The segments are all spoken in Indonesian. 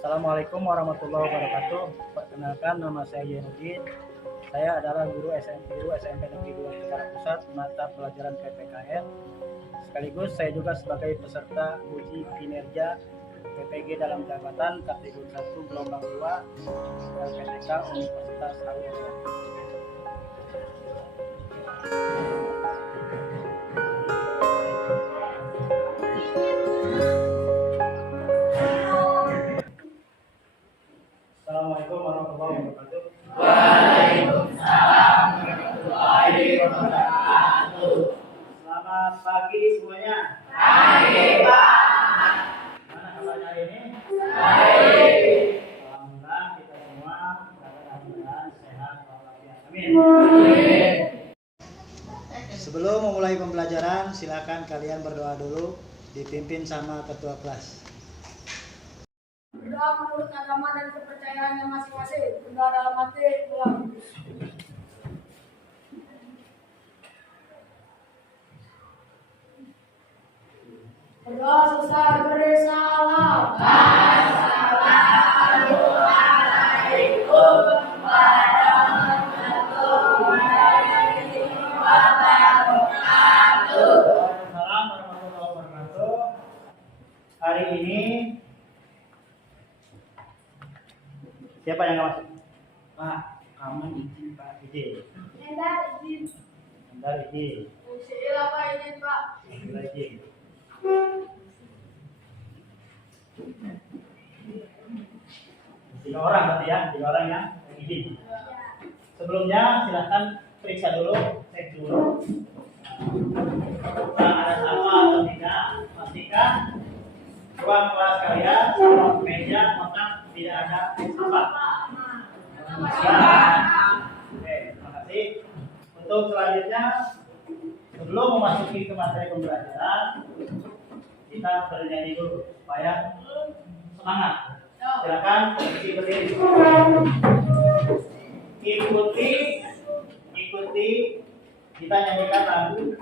Assalamualaikum warahmatullahi wabarakatuh. Perkenalkan, nama saya Yenuddin. Saya adalah guru SMP Negeri 2 Jepara Pusat mata pelajaran PPKN. Sekaligus saya juga sebagai peserta uji kinerja PPG dalam jabatan kategori 1 gelombang 2 LPTK Universitas Haryono. Assalamualaikum warahmatullahi wabarakatuh. Waalaikumsalam warahmatullahi wabarakatuh. Selamat pagi semuanya. Pagi, Pak. Mana kabarnya hari ini? Baik. Alhamdulillah kita semua dalam keadaan sehat walafiat. Amin. Amin. Sebelum memulai pembelajaran, silakan kalian berdoa dulu, dipimpin sama ketua kelas. Berdoa menurut agama dan kepercayaannya masing-masing. Berdoa dalam hati, Tuhan. Berdoa selesai, beri salam. Assalamualaikum warahmatullahi wabarakatuh. Waalaikumsalam warahmatullahi wabarakatuh. Hari ini siapa yang nggak masuk? Pak, kamu izin Pak izin. Endar izin. Bentar izin. Sila Pak izin Pak. Bentar izin. Tiga orang berarti ya, tiga orang yang izin. Sebelumnya silahkan periksa dulu, cek dulu. Apakah ada sama atau tidak? Pastikan ruang kelas kalian sama meja kotak tidak ada sampah. Oke, terima kasih. Untuk selanjutnya, sebelum memasuki ke materi pembelajaran, kita bernyanyi dulu supaya semangat. Silakan posisi berdiri. Ikuti kita nyanyikan lagu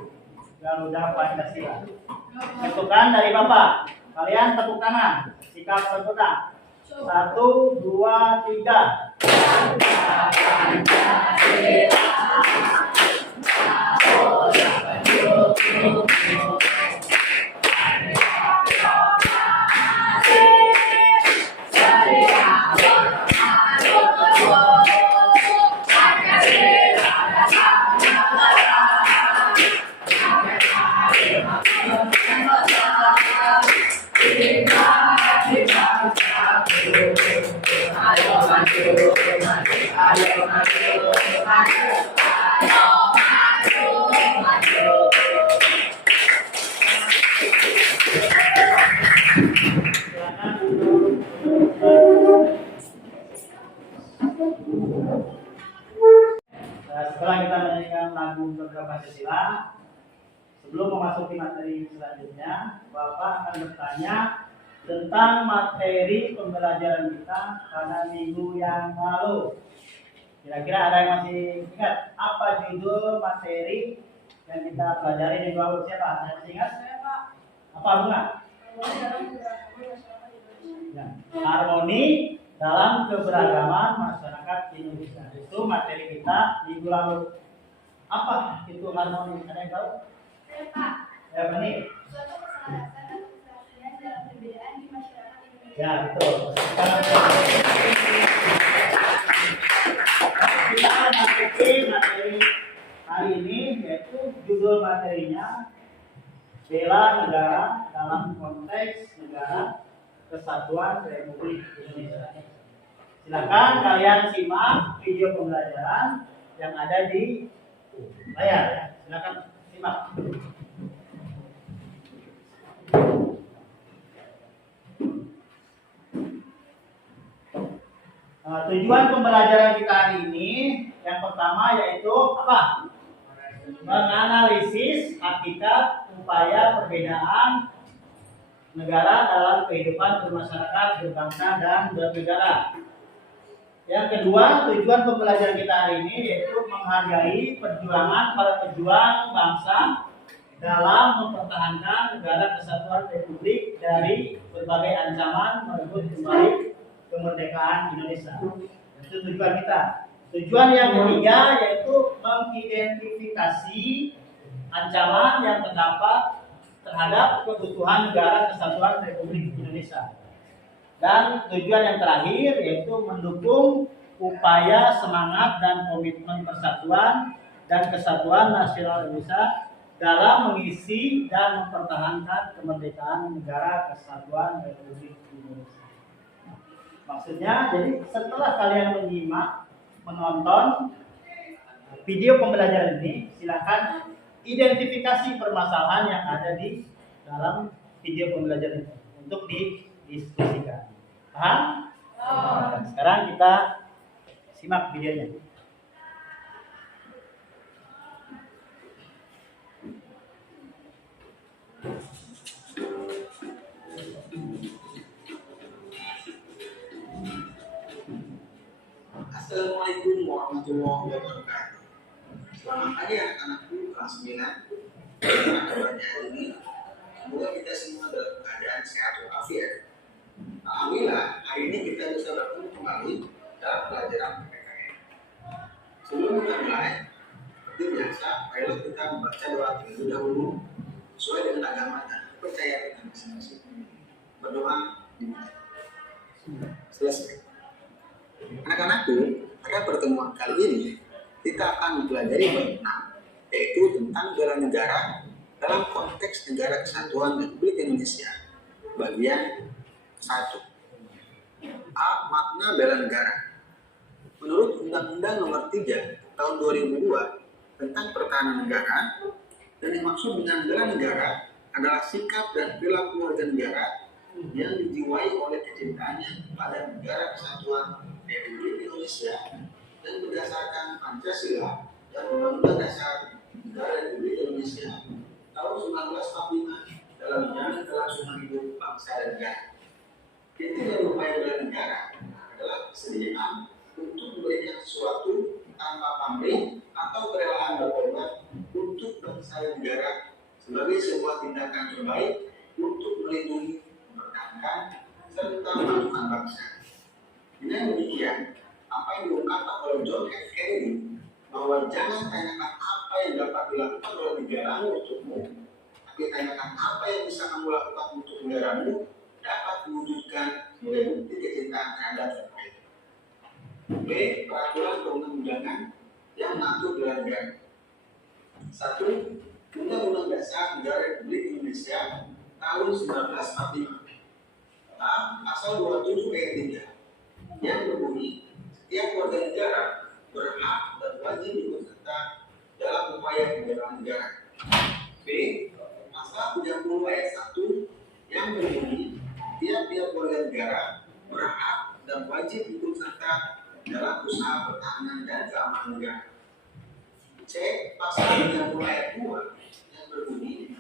Garuda Pancasila. Tentukan dari Bapak. Kalian tepuk tangan. Sikap sempurna. 1, 2, 3. Setelah kita menyanyikan lagu Garuda Pancasila, sebelum memasuki materi selanjutnya, Bapak akan bertanya tentang materi pembelajaran kita pada minggu yang lalu. Kira-kira ada yang masih ingat apa judul materi yang kita pelajari minggu lalu? Siapa? Ada yang masih ingat? Apa bunga? Ya, harmoni dalam keberagaman masyarakat Indonesia. Itu materi kita minggu lalu. Apa itu harmoni? Ada yang tahu? Ya, Bani. Suatu kesalahan dan kesatuan dalam perbedaan di masyarakat Indonesia. Ya, betul. Kita memasuki materi hari ini, yaitu judul materinya bela negara dalam konteks negara kesatuan Republik Indonesia. Silakan kalian simak video pembelajaran yang ada di layar. Ya. Silakan simak. Tujuan pembelajaran kita hari ini yang pertama yaitu apa? Menganalisis hakikat upaya perbedaan negara dalam kehidupan bermasyarakat, berbangsa dan bernegara. Yang kedua, tujuan pembelajaran kita hari ini yaitu menghargai perjuangan para pejuang bangsa dalam mempertahankan negara kesatuan Republik dari berbagai ancaman merebut kembali kemerdekaan Indonesia. Itu tujuan kita. Tujuan yang ketiga yaitu mengidentifikasi ancaman yang terdapat terhadap keutuhan negara kesatuan Republik Indonesia. Dan tujuan yang terakhir yaitu mendukung upaya semangat dan komitmen persatuan dan kesatuan nasional Indonesia dalam mengisi dan mempertahankan kemerdekaan negara kesatuan Republik Indonesia. Maksudnya, jadi setelah kalian menyimak, menonton video pembelajaran ini, silakan identifikasi permasalahan yang ada di dalam video pembelajaran ini untuk didiskusikan. Paham? Sekarang kita simak videonya. Assalamualaikum warahmatullahi wabarakatuh. Selamat pagi anak-anakku kelas 9. Kabarnya hari ini semoga kita semua dalam keadaan sehat walafiat. Alhamdulillah hari ini kita bisa bertemu kembali dalam pelajaran PPKN. Sebelum kita mulai, seperti biasa, marilah kita membaca doa terlebih dahulu sesuai dengan agama dan kepercayaan kita masing-masing. Berdoa dimulai. Selesai. Anak-anakku, pada pertemuan kali ini kita akan mempelajari bab 6, yaitu tentang bela negara dalam konteks negara kesatuan Republik Indonesia. Bagian 1. A. Makna bela negara. Menurut Undang-Undang Nomor 3 Tahun 2002 tentang Pertahanan Negara, dan dimaksud dengan bela negara adalah sikap dan perilaku warga negara yang dijiwai oleh kecintaannya pada negara kesatuan Republik Indonesia dan berdasarkan Pancasila dan Undang-Undang Dasar Negara Republik Indonesia tahun 1945 dalam menjamin kelangsungan hidup bangsa dan negara. Inti dari upaya bela negara adalah kesediaan untuk memberikan sesuatu tanpa pamrih atau kerelaan berkorban untuk bangsa dan negara sebagai sebuah tindakan terbaik untuk melindungi, mempertahankan, serta memajukan bangsa. Dengan demikian, apa yang diungkapkan oleh John F. Kennedy bahwa jangan tanyakan apa yang dapat dilakukan oleh negaramu untukmu, tapi tanyakan apa yang bisa kamu lakukan untuk negaramu dapat mewujudkan sebagai bukti kecintaan terhadap mereka. B. Peraturan perundang-undangan yang mengatur bela negara. 1. Undang-Undang Dasar Negara Republik Indonesia tahun 1945. A. Pasal 27 ayat 3 yang berbunyi, setiap warga negara berhak dan wajib ikut serta dalam upaya pembelaan negara. B. Pasal 30 ayat 1 yang berbunyi, tiap-tiap warga negara berhak dan wajib ikut serta dalam usaha pertahanan dan keamanan negara. C. Pasal 30 ayat 2 yang berbunyi,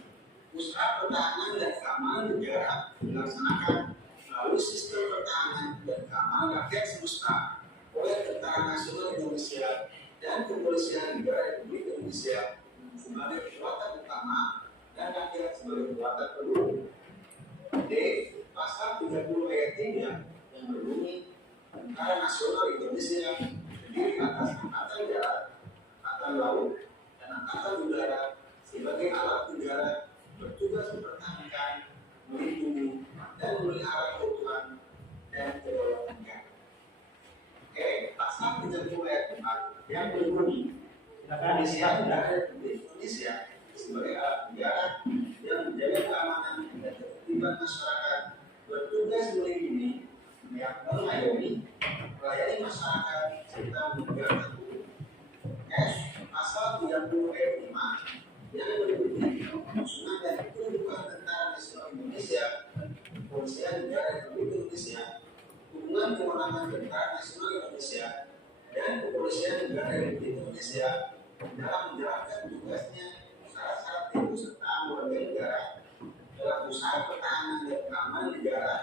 usaha pertahanan dan keamanan negara dilaksanakan melalui sistem pertahanan dan keamanan rakyat semesta oleh Tentara Nasional Indonesia dan Kepolisian Negara Republik Indonesia sebagai kekuatan utama dan rakyat sebagai kekuatan pendukung. D. Pasal 30 ayat 3 yang berbunyi, Tentara Nasional Indonesia terdiri atas Angkatan Darat, Angkatan Laut, dan Angkatan Udara sebagai alat negara bertugas mempertahankan, melindungi, dan memelihara keutuhan dan kedaulatan negara. Pasal 30 ayat 4 yang berbunyi, Kepolisian Negara Republik Indonesia sebagai alat negara yang menjaga keamanan dan ketertiban masyarakat bertugas melindungi, mengayomi, melayani masyarakat serta menegakkan hukum. Pasal 30 ayat 5 yang berbunyi, penyusunan dan kedudukan Tentara Nasional Indonesia, Kepolisian Negara Republik Indonesia, hubungan kewenangan Tentara Nasional Indonesia dan Kepolisian Negara Republik Indonesia dalam menjalankan tugasnya, syarat-syarat keikutsertaan warga negara dalam usaha pertahanan dan keamanan negara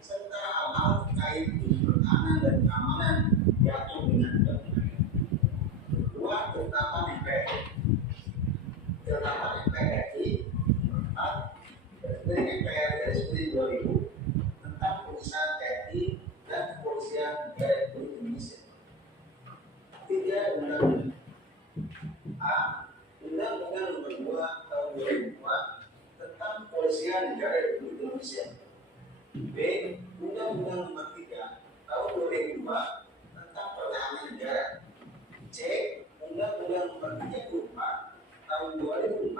serta hal-hal terkait pertahanan dan keamanan diatur dengan undang-undang. 2. Ketetapan MPR. Ketetapan MPR RI 4 dari MPR garis miring 2000 tentang pemisahan TNI dan Kepolisian A. Undang-Undang Nomor 2 Tahun 2002 tentang Kepolisian Negara Republik Indonesia. B. Undang-Undang Nomor 3 Tahun 2002 tentang Pertahanan Negara. C. Undang-Undang Nomor 34 Tahun 2004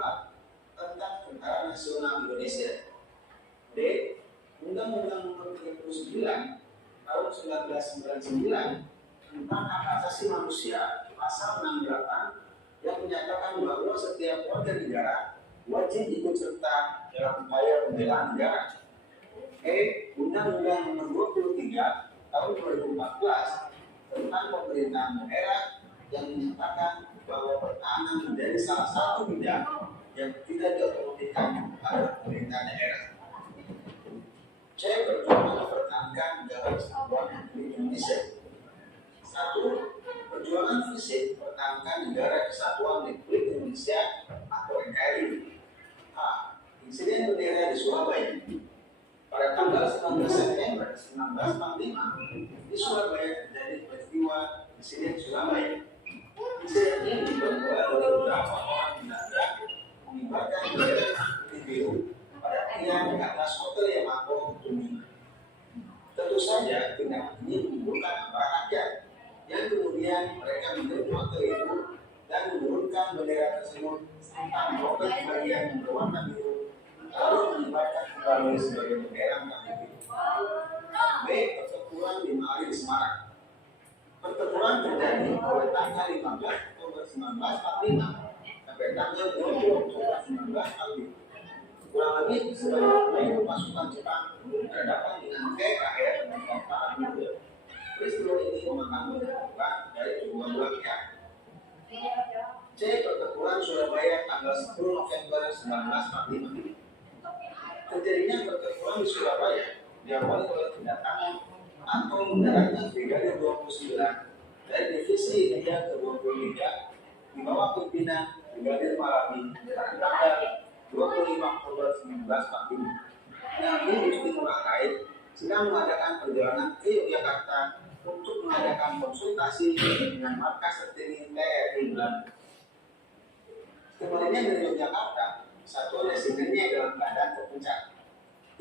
tentang Tentara Nasional Indonesia. D. Undang-Undang Nomor 39 Tahun 1999 tentang Hak Asasi Manusia pasal 68 yang menyatakan bahwa setiap warga negara wajib ikut serta dalam upaya pembelaan negara. E. Undang-Undang Nomor 23 Tahun 2014 tentang pemerintahan daerah yang menyatakan bahwa pertahanan menjadi salah satu bidang yang tidak diotonomikan pada pemerintah daerah. C. Perjuangan mempertahankan negara kesatuan Republik Indonesia. 1. Perjuangan fisik pertahankan negara kesatuan Republik Indonesia atau NKRI. A. Insiden bendera di Surabaya. Pada tanggal 19 September 1945 di Surabaya terjadi peristiwa insiden Surabaya. Insiden ini bermula dari beberapa orang Belanda mengibarkan bendera putih biru pada tiang di atas hotel Yamato Kuningan. Tentu saja tindakan ini menimbulkan amarah rakyat, yang kemudian mereka menutup hotel itu dan menurunkan bendera tersebut tentang robek bagian yang berwarna biru, lalu mengibarkan kembali sebagai bendera merah putih. B. Pertempuran 5 hari di Semarang. Pertempuran terjadi pada tanggal 15 Oktober 1945 sampai tanggal 20 Oktober 1945. Kurang lebih 90 pasukan Jepang berhadapan dengan TKR dan para muda. Peristiwa ini memakan banyak korban dari kedua belah pihak. C. Pertempuran Surabaya tanggal 10 November 1945. Terjadinya pertempuran di Surabaya diawali oleh kedatangan atau mendaratnya Brigadir 29 dari divisi India ke-23 di bawah pimpinan Brigadir Malabi pada tanggal 25 Oktober 1945. Yang ini Gusti Ngurah Rai sedang mengadakan perjalanan ke Yogyakarta untuk mengadakan konsultasi dengan markas tertinggi TNI Belanda. Kembalinya dari Yogyakarta, satuan residennya dalam keadaan terpencak.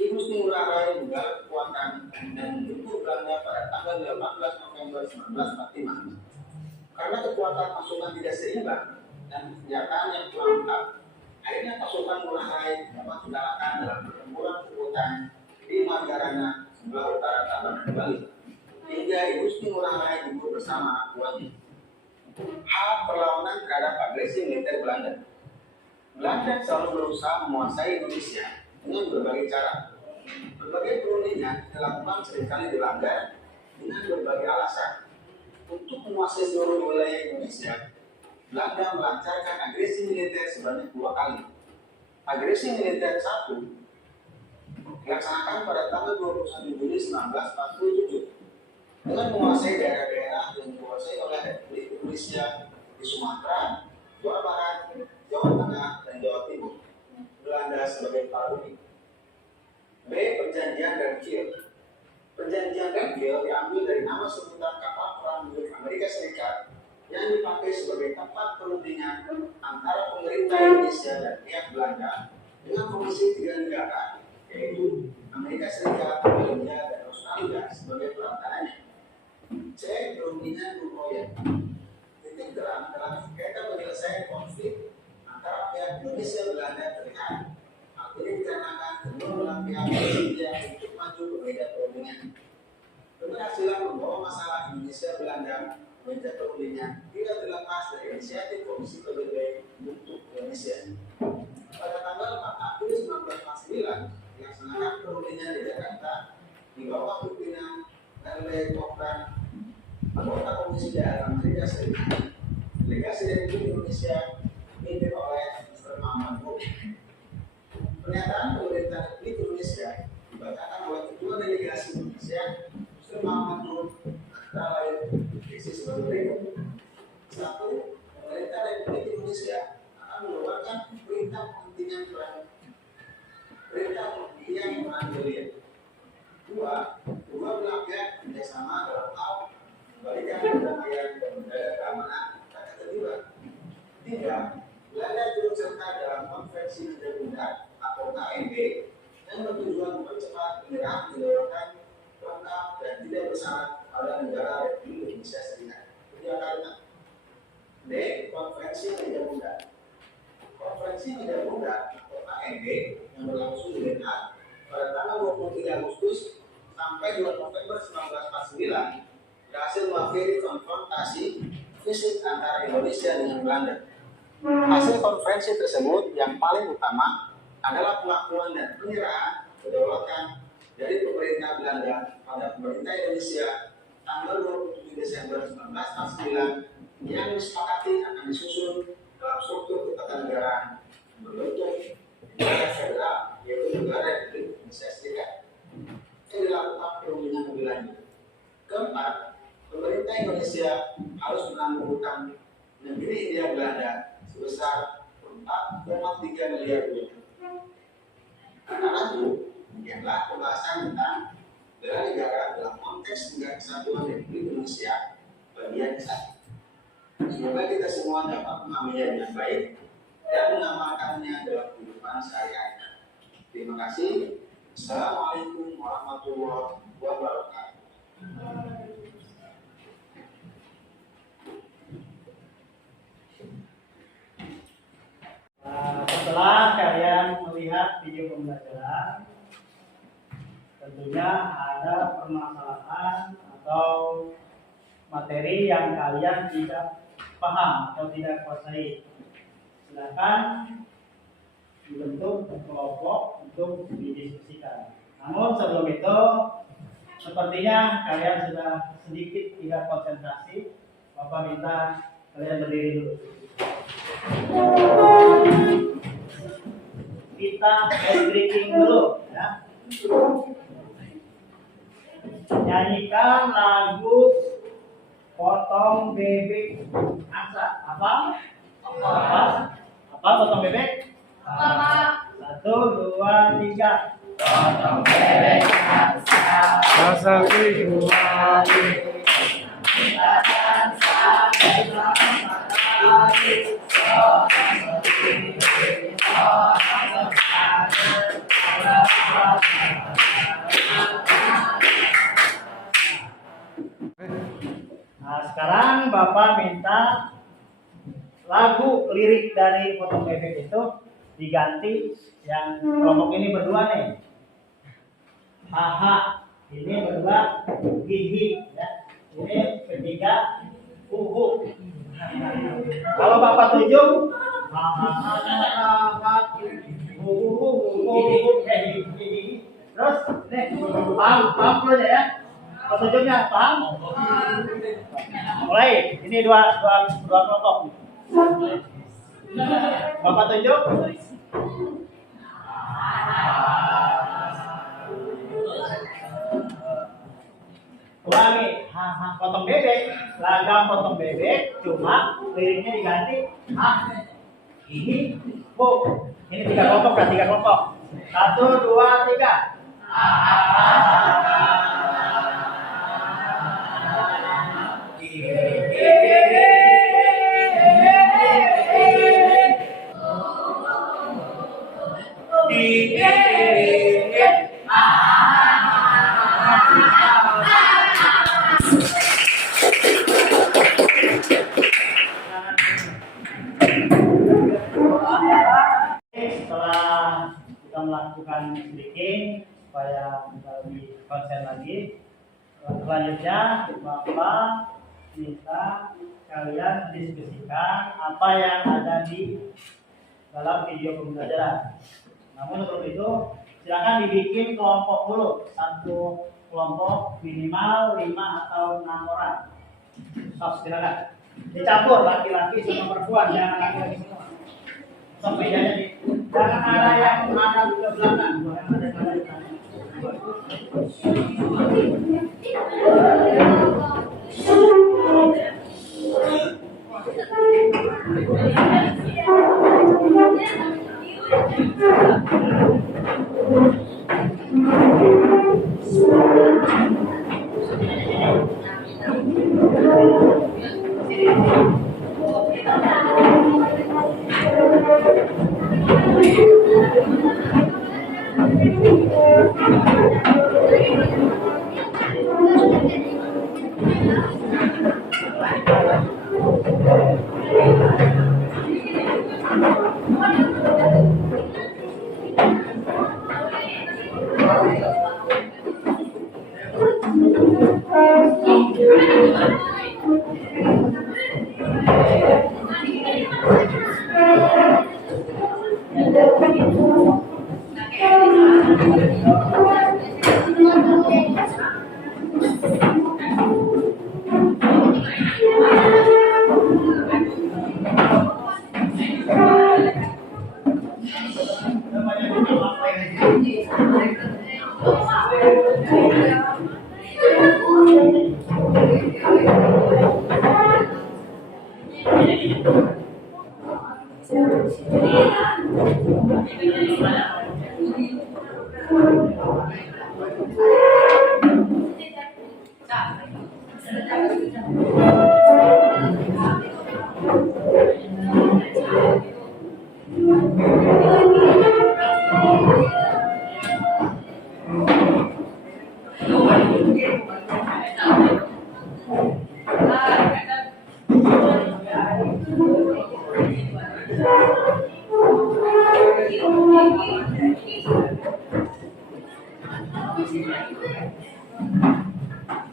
Ibu Gusti Ngurah Rai menggalak kekuatan dan mendukung Belanda pada tanggal 18 November 1945. Karena kekuatan pasukan tidak seimbang dan senjataan yang kurang lengkap, akhirnya pasukan Ngurah Rai dapat dikalahkan dalam pertempuran kekuatan di Magarana, sebelah utara Tabanan Bali, hingga Ibu Gusti Ngurah Rai gugur bersama anak buahnya. H. Perlawanan terhadap agresi militer Belanda. Belanda selalu berusaha menguasai Indonesia dengan berbagai cara. Berbagai perundingan dilakukan seringkali dilanggar dengan berbagai alasan. Untuk menguasai seluruh wilayah Indonesia, Belanda melancarkan agresi militer sebanyak 2 kali. Agresi militer 1 dilaksanakan pada tanggal 21 Juli 1947 dengan menguasai daerah-daerah yang dikuasai oleh Republik Indonesia di Sumatera, Jawa Barat, Jawa Tengah, dan Jawa Timur. Belanda sebagai paruni. B. Perjanjian Renville. Perjanjian Renville diambil dari nama sebutan kapal perang milik Amerika Serikat yang dipakai sebagai tempat perundingan antara pemerintah Indonesia dan pihak Belanda dengan komisi 3 negara, yaitu Amerika Serikat, Belanda, dan Australia sebagai perantaranya. C. Perundingan Rukoya. Titik terang dalam sengketa penyelesaian konflik antara pihak Indonesia Belanda terlihat. Hal ini dikarenakan kedua belah pihak bersedia untuk maju ke meja perundingan. Keberhasilan membawa masalah Indonesia Belanda ke meja perundingan tidak terlepas dari inisiatif Komisi PBB untuk Indonesia. Pada tanggal 4 April 1949 dilaksanakan perundingan di Jakarta di bawah pimpinan L. Cochrane, anggota Komisi Daerah Amerika Serikat. Delegasi Republik Indonesia dipimpin oleh Mr. Muhammad Nur. Pernyataan pemerintah Republik Indonesia dibacakan oleh Ketua Delegasi Indonesia, Mr. Muhammad Nur, antara lain berisi sebagai berikut. 1. Pemerintah Republik Indonesia akan mengeluarkan perintah penghentian perang gerilya. 2. Kedua belah pihak kerjasama dalam hal kembalikan perdamaian dan menjaga keamanan rakyat terlibat. 3. Tiga, Belanda turut serta dalam konferensi Medan atau KMB yang bertujuan mempercepat penyerahan kedaulatan lengkap dan tidak bersyarat pada negara Republik Indonesia Serikat. Jakarta. D. Konferensi Medan. Konferensi Medan atau KMB yang berlangsung di Den Haag pada tanggal 23 Agustus sampai 2 November 1949 berhasil mengakhiri konfrontasi fisik antara Indonesia dengan Belanda. Hasil konferensi tersebut yang paling utama adalah pengakuan dan penyerahan kedaulatan dari pemerintah Belanda pada pemerintah Indonesia tanggal 27 Desember 1949 yang disepakati akan disusun dalam struktur ketatanegaraan berbentuk negara federal, yaitu negara Republik Indonesia Serikat, yang dilakukan perundingan lebih lanjut. Keempat, pemerintah Indonesia harus menanggung hutang negeri Hindia Belanda sebesar 4,3 miliar rupiah. Karena itu, demikianlah pembahasan tentang bela negara dalam konteks negara kesatuan Republik Indonesia bagian 1. Semoga kita semua dapat mengambilnya dengan baik dan mengamalkannya dalam kehidupan sehari-hari. Terima kasih. Assalamualaikum warahmatullahi wabarakatuh. Setelah kalian melihat video pembelajaran, tentunya ada permasalahan atau materi yang kalian tidak paham atau tidak kuasai. Silakan dibentuk kelompok untuk didiskusikan. Namun sebelum itu, sepertinya kalian sudah sedikit tidak konsentrasi. Bapak minta kalian berdiri dulu. Kita breathing dulu, ya. Nyanyikan lagu Potong Bebek Angsa. Apa? Apa potong bebek? Satu, dua, tiga. Potong bebek angsa. Satu, dua, Kita dansa bersama lagi. Nah, sekarang Bapak minta lagu lirik dari Potong Bebek itu diganti yang kelompok ini berdua nih. Haha, ini berdua hihi, ya. Ini ketiga uhu. Kalau Bapak tunjuk haha, uhu, terus nih paham dulu ya. Petunjuknya paham? Mulai, ini dua kelompok. Bapak tunjuk. Ulangi, potong bebek, lagam potong bebek, cuma liriknya diganti ini, bu. Ini tiga kelompok. 1, 2, 3. Setelah kita melakukan speaking supaya kita lebih konsen lagi, selanjutnya Bapak minta kalian diskusikan apa yang ada di dalam video pembelajaran. Namun untuk itu silakan dibikin kelompok dulu, satu kelompok minimal 5 atau 6 orang. Silakan dicampur laki-laki sama perempuan, jangan laki-laki semua. So, bedanya nih, jangan ada yang ada ke belakang, yang ada di belakang.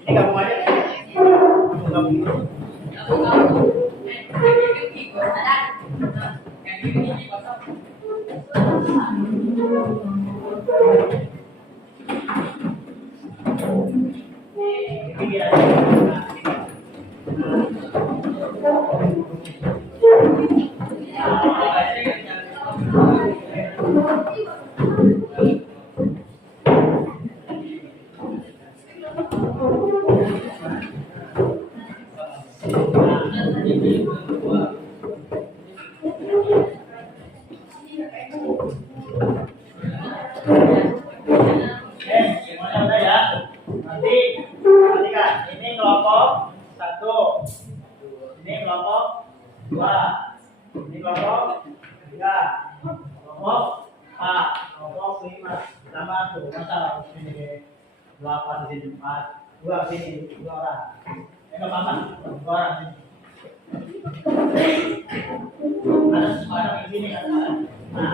Ini gabung aja. Gabung. Semuanya udah ya. Nanti perhatikan, ini kelompok 1, ini kelompok 2, ini kelompok 3, kelompok 4, kelompok 5. Sama tuh, masa sini 8 di sini 4, 2 sini 2 orang. Enggak apa-apa, 2 orang sini. Ada semuanya di sini kan. Nah,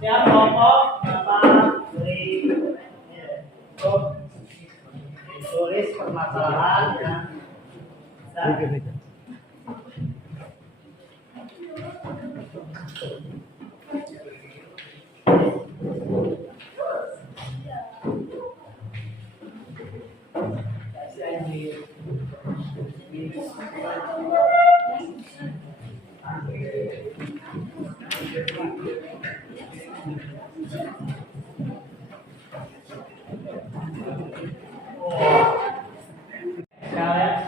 setiap kelompok dapat beri untuk tulis permasalahan yang ada.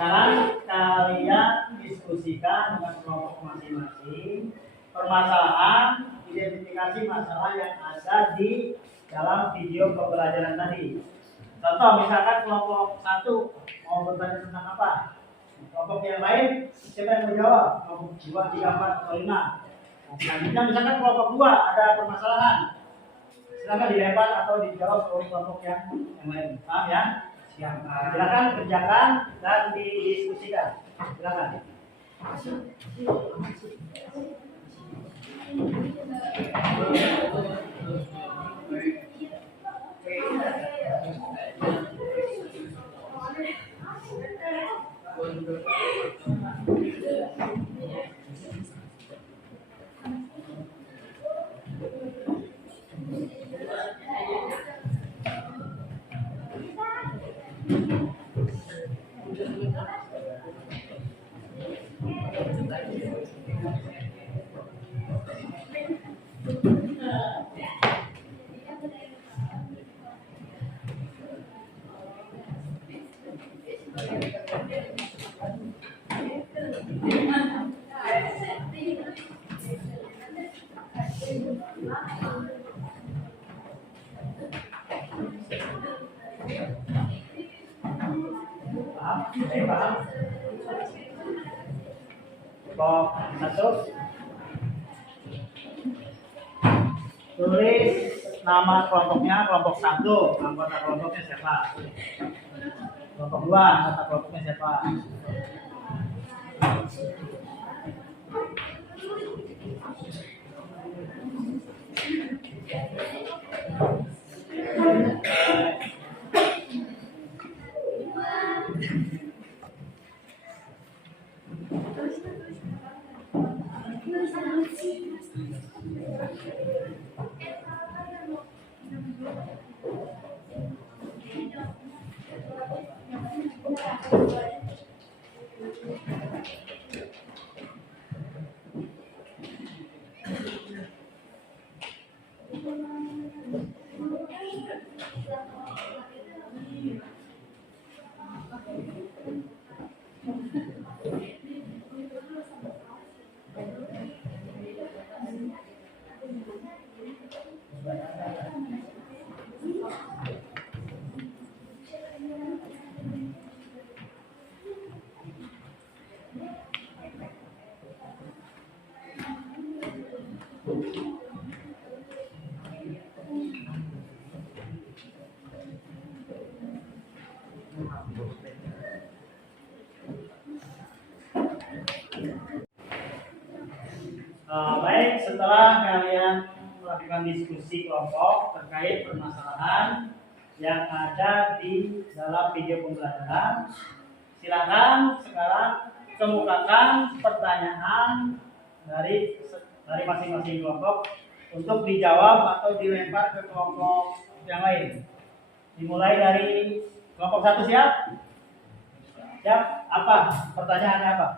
Sekarang kalian diskusikan dengan kelompok masing-masing permasalahan, identifikasi masalah yang ada di dalam video pembelajaran tadi. Contoh, misalkan kelompok 1 mau bertanya tentang apa? Kelompok yang lain, siapa yang menjawab? Kelompok 2, 3, 4, atau 5. Selanjutnya misalkan kelompok 2 ada permasalahan, silakan dilempar atau dijawab oleh kelompok yang lain. Paham ya? Silakan kerjakan dan didiskusikan. Silakan. Saya paham. Kelompok 1. Tulis nama kelompoknya, kelompok 1, anggota kelompoknya siapa? Kelompok 2, anggota kelompoknya siapa? Baik, setelah kalian melakukan diskusi kelompok terkait permasalahan yang ada di dalam video pembelajaran, silakan sekarang kemukakan pertanyaan dari masing-masing kelompok untuk dijawab atau dilempar ke kelompok yang lain. Dimulai dari kelompok 1, siap? Siap? Apa? Pertanyaannya apa?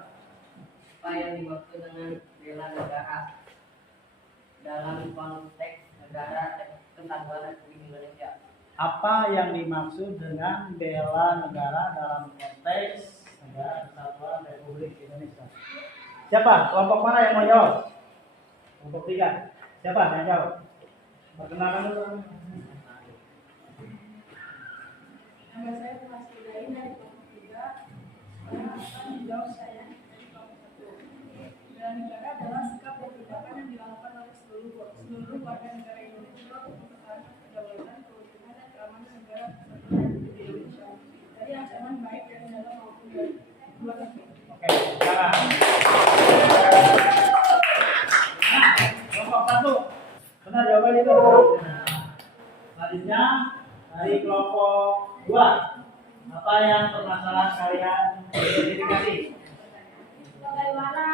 Apa yang dimaksud dengan bela negara dalam konteks negara kesatuan Republik Indonesia? Apa yang dimaksud dengan bela negara dalam konteks negara kesatuan Republik Indonesia? Siapa? Kelompok mana yang mau jawab? Kelompok 3. Siapa yang jawab? Perkenalkan dulu. Nama saya Mas Hidayah dari kelompok 3. Saya akan menjawab saya dari kelompok 1. Bela negara adalah sikap dan tindakan yang dilakukan oleh seluruh warga negara Indonesia untuk mempertahankan kedaulatan, keutuhan, dan keamanan negara kesatuan Republik Indonesia dari ancaman baik dari dalam maupun dari luar negeri. Oke, sekarang. Nah, kelompok 1. Benar jawaban itu. Selanjutnya dari kelompok 2. Apa yang permasalahan kalian identifikasi? Bagaimana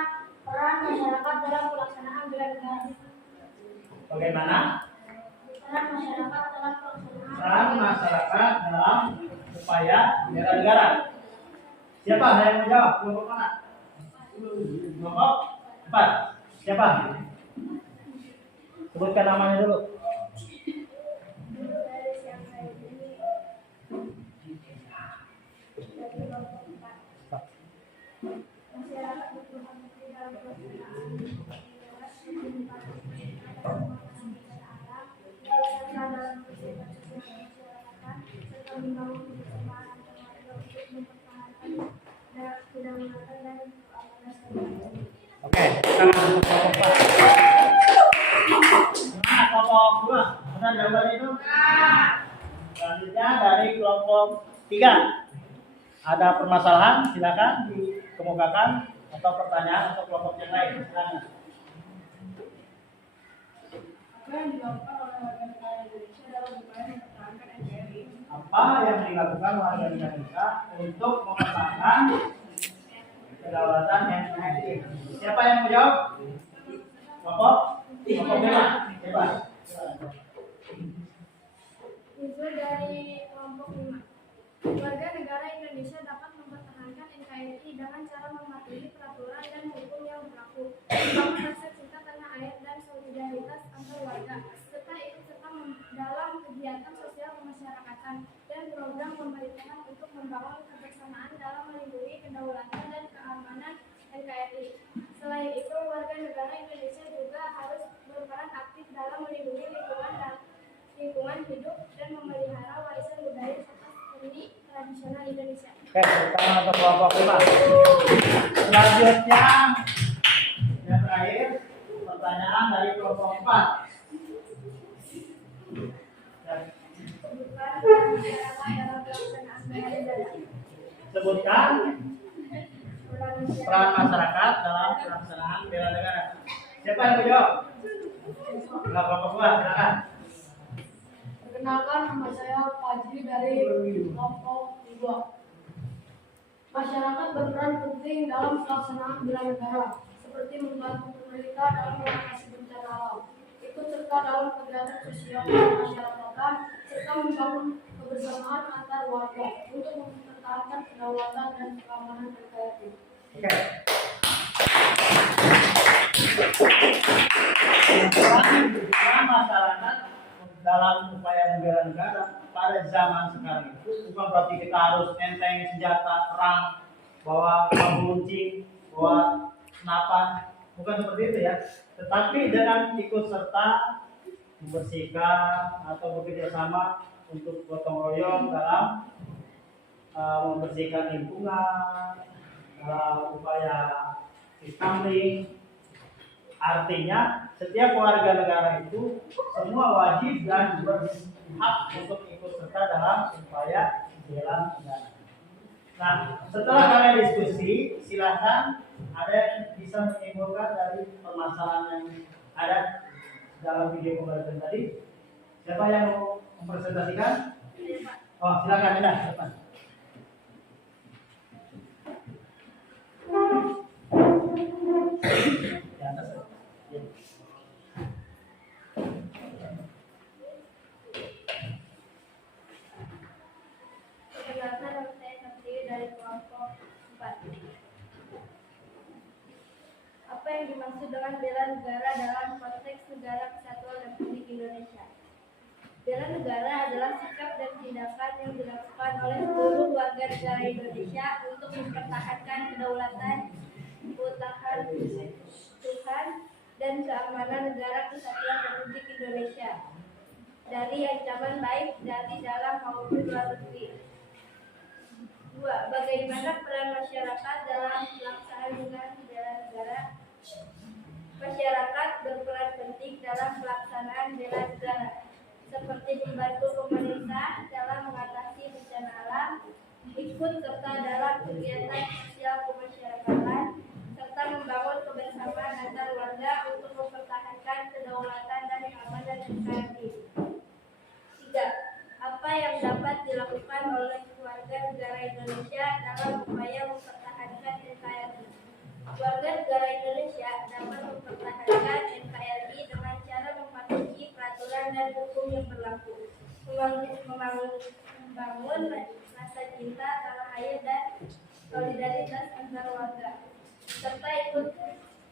peran masyarakat dalam pelaksanaan bela negara? Bagaimana Peran masyarakat dalam pelaksanaan peran masyarakat dalam upaya bela negara? Siapa yang menjawab? Kelompok mana? Kelompok 4. Siapa? Sebutkan namanya dulu. dari siang hari ini dari kelompok 4. Masyarakat berkontribusi dalam pelaksanaan bela negara serta dalam kegiatan sosial masyarakat serta membangun kebersamaan antar warga untuk mempertahankan kedaulatan dan keamanan negara. Oke, sekarang untuk kelompok 4. Nah, kelompok 2. Benar jawabannya itu? Selanjutnya dari kelompok 3. Ada permasalahan, silakan dikemukakan atau pertanyaan untuk kelompok yang lain. Silakan. Apa yang dilakukan oleh warga negara Indonesia dalam upaya mempertahankan NKRI? Apa yang dilakukan warga Indonesia untuk mempertahankan kedaulatan NKRI? Siapa yang menjawab? Kelompok 5. Siapa? Itu dari kelompok 5. Warga negara Indonesia dapat mempertahankan NKRI dengan cara mematuhi peraturan dan hukum yang berlaku, membangun rasa cinta tanah air dan solidaritas antar warga, serta ikut serta dalam kegiatan sosial kemasyarakatan dan program pemerintahan untuk membangun kebersamaan dalam melindungi kedaulatan dan keamanan NKRI. Selain itu, warga negara Indonesia juga harus berperan aktif dalam melindungi lingkungan hidup dan memelihara warisan budaya serta seni tradisional Indonesia. Oke, pertama untuk kelompok 5. Selanjutnya yang terakhir pertanyaan dari kelompok 4. Sebutkan peran masyarakat dalam pelaksanaan bela negara. Sebutkan Peran peran masyarakat. masyarakat dalam pelaksanaan bela negara. Siapa yang menjawab? Kelompok 2, silakan. Perkenalkan, nama saya Fajri dari kelompok 2. Masyarakat berperan penting dalam pelaksanaan bela negara, seperti membantu pemerintah dalam mengatasi bencana alam, ikut serta dalam kegiatan sosial kemasyarakatan, serta membangun kebersamaan antar warga untuk mempertahankan kedaulatan dan keamanan NKRI. Oke. Peran masyarakat dalam upaya membela negara pada zaman sekarang itu bukan berarti kita harus enteng senjata perang, bawa peluncing, bawa senapan, bukan seperti itu ya. Tetapi dengan ikut serta membersihkan atau bekerja sama untuk gotong royong dalam membersihkan lingkungan, dalam upaya recycling. Artinya setiap warga negara itu semua wajib dan berhak untuk ikut serta dalam upaya bela negara. Nah, setelah kalian diskusi, silakan ada yang bisa menyimpulkan dari permasalahan yang ada dalam video pembelajaran tadi. Siapa yang mau mempresentasikan? Oh, silakan Anda. Depan. Di atas. Ya. Perkenalkan, nama saya terdiri dari kelompok 4. Apa yang dimaksud dengan bela negara dalam konteks negara kesatuan Republik Indonesia? Bela negara adalah sikap dan tindakan yang dilakukan oleh seluruh warga negara Indonesia untuk mempertahankan kedaulatan, keutuhan Tuhan, dan keamanan negara kesatuan Republik Indonesia dari ancaman baik dari dalam maupun luar negeri. 2. Bagaimana peran masyarakat dalam pelaksanaan bela negara? Masyarakat berperan penting dalam pelaksanaan bela negara, seperti membantu pemerintah dalam mengatasi bencana alam, ikut serta dalam kegiatan sosial kemasyarakatan, serta membangun kebersamaan antar warga untuk mempertahankan kedaulatan dan keamanan NKRI. 3. Apa yang dapat dilakukan oleh warga negara Indonesia dalam upaya mempertahankan NKRI? Warga negara Indonesia dapat mempertahankan NKRI dengan cara mematuhi peraturan dan hukum yang berlaku, membangun rasa cinta tanah air dan solidaritas antar warga, serta ikut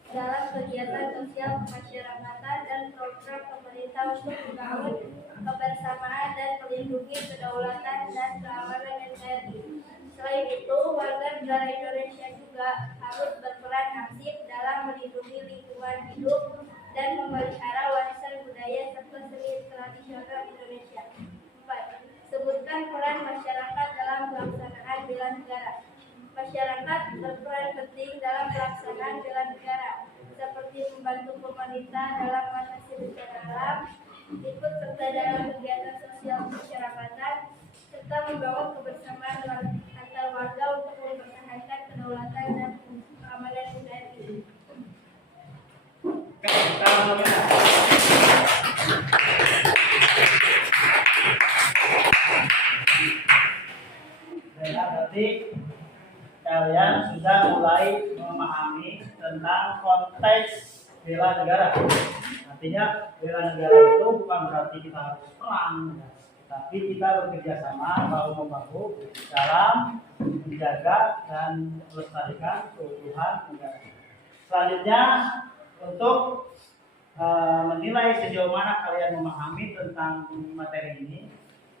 dalam kegiatan sosial kemasyarakatan dan program pemerintah untuk membangun kebersamaan dan melindungi kedaulatan dan keamanan NKRI. Selain itu, warga negara Indonesia juga harus berperan aktif dalam melindungi lingkungan hidup dan memelihara warisan budaya serta seni tradisional Indonesia. 4. Sebutkan peran masyarakat dalam pelaksanaan bela negara. Masyarakat berperan penting dalam pelaksanaan bela negara, seperti membantu pemerintah dalam mengatasi bencana alam, ikut serta dalam kegiatan sosial masyarakatan, serta membangun kebersamaan antar warga untuk mempertahankan kedaulatan dan keamanan NKRI. Berarti kalian sudah mulai memahami tentang konteks bela negara. Artinya bela negara itu bukan berarti kita harus perang, tapi kita bekerja sama bahu-membahu dalam menjaga dan melestarikan keutuhan negara. Selanjutnya untuk menilai sejauh mana kalian memahami tentang materi ini,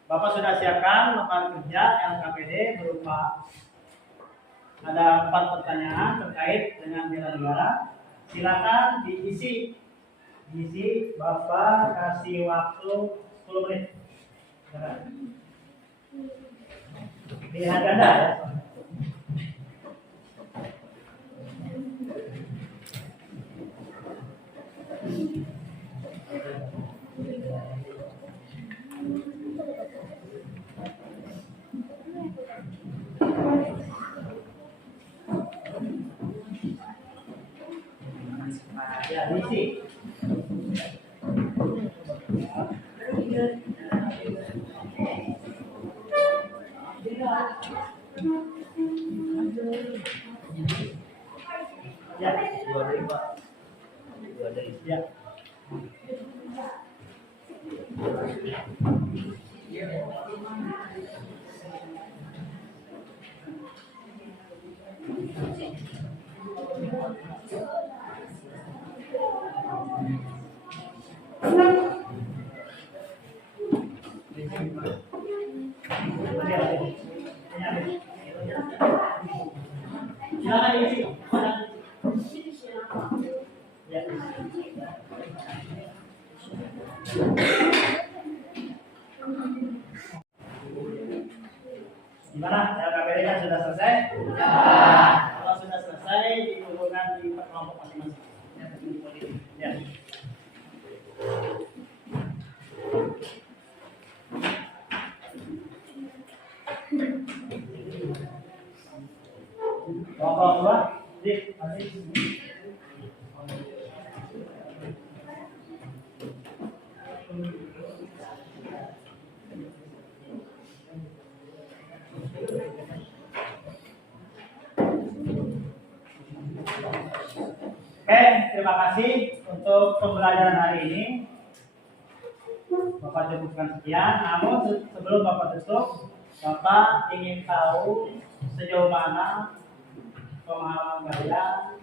Bapak sudah siapkan lembar kerja LKPD berupa ada 4 pertanyaan terkait dengan bela negara. Silakan diisi. Bapak kasih waktu 10 menit. Silakan. Pilihan ganda ya. Ya, diisi. Ya, dua dari Pak. Dua dari ya. Silakan diisi. Ya. Gimana? KPD-nya sudah selesai? Ya. Kalau sudah selesai, dikumpulkan di kelompok masing-masing. Ya. Kelompok dua, masih. Oke, terima kasih untuk pembelajaran hari ini. Bapak cukupkan sekian. Namun sebelum Bapak tutup, Bapak ingin tahu sejauh mana pemahaman kalian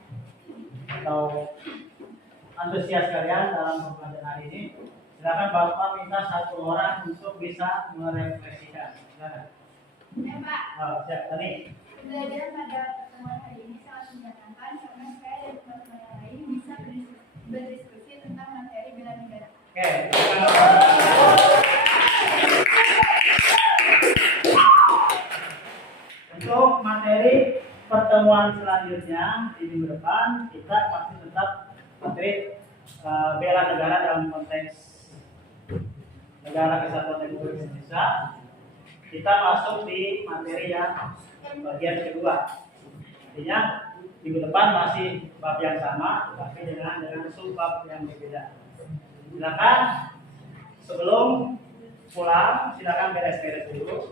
atau antusias kalian dalam pembelajaran hari ini. Silakan Bapak minta satu orang untuk bisa merefleksikan. Silakan. Ya Pak, Oh, siap, tadi. pembelajaran pada pertemuan hari ini sangat menyenangkan karena saya dan teman-teman yang lain bisa berdiskusi tentang materi bela negara. Oke. Untuk materi pertemuan selanjutnya di minggu depan kita masih tetap materi bela negara dalam konteks negara kesatuan Republik Indonesia. Kita masuk di materi yang bagian kedua. Artinya minggu depan masih bab yang sama, tapi dengan subbab yang berbeda. Silakan sebelum pulang silakan beres-beres dulu.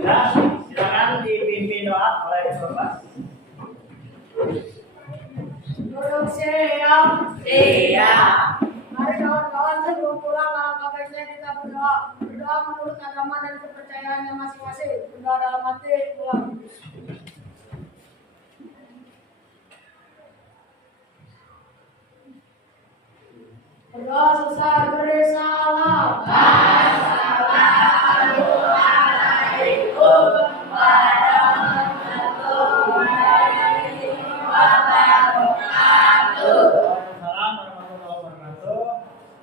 Ya, silakan dipimpin doa oleh Bapak. Duduk siap. Siap. Mari kawan-kawan sebelum pulang alangkah baiknya kita berdoa. Berdoa menurut agama dan kepercayaannya masing-masing. Berdoa dalam hati pulang. Berdoa selesai beri salam. Assalamualaikum warahmatullahi wabarakatuh. Waalaikumsalam warahmatullahi wabarakatuh.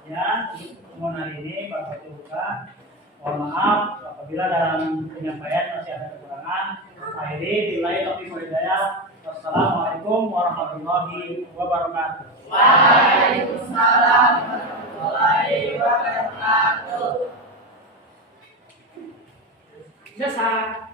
Ya, pertemuan hari ini Bapak cukupkan. Mohon maaf apabila dalam penyampaian masih ada kekurangan. Akhiri billahi taufiq wal hidayah. Wassalamualaikum warahmatullahi wabarakatuh. Waalaikumsalam warahmatullahi wabarakatuh. Selesai.